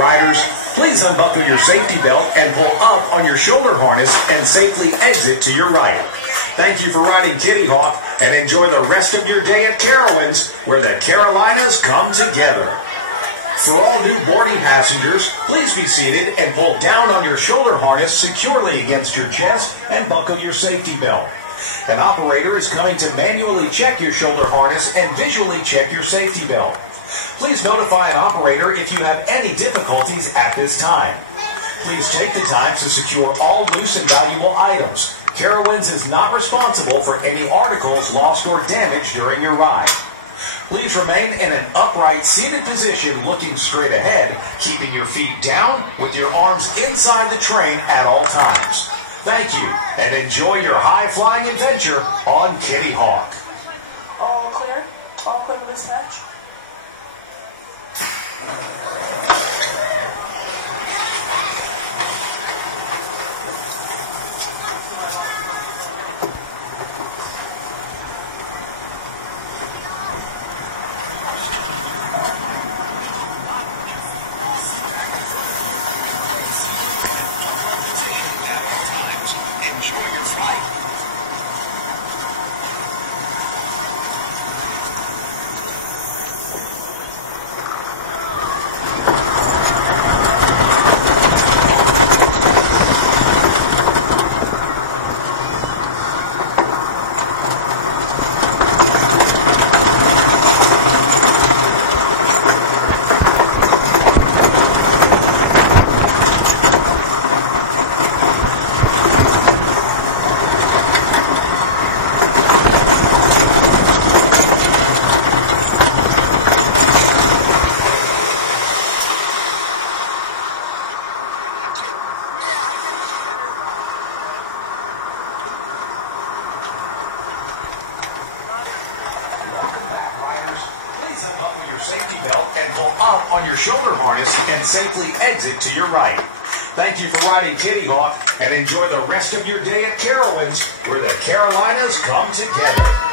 Riders, please unbuckle your safety belt and pull up on your shoulder harness and safely exit to your right. Thank you for riding Kitty Hawk and enjoy the rest of your day at Carowinds, where the Carolinas come together. For all new boarding passengers, please be seated and pull down on your shoulder harness securely against your chest and buckle your safety belt. An operator is coming to manually check your shoulder harness and visually check your safety belt. Please notify an operator if you have any difficulties at this time. Please take the time to secure all loose and valuable items. Carowinds is not responsible for any articles lost or damaged during your ride. Please remain in an upright seated position looking straight ahead, keeping your feet down with your arms inside the train at all times. Thank you, and enjoy your high-flying adventure on Kitty Hawk. All clear? All clear for dispatch? Safety belt and pull up on your shoulder harness and safely exit to your right. Thank you for riding Kitty Hawk and enjoy the rest of your day at Carowinds, where the Carolinas come together.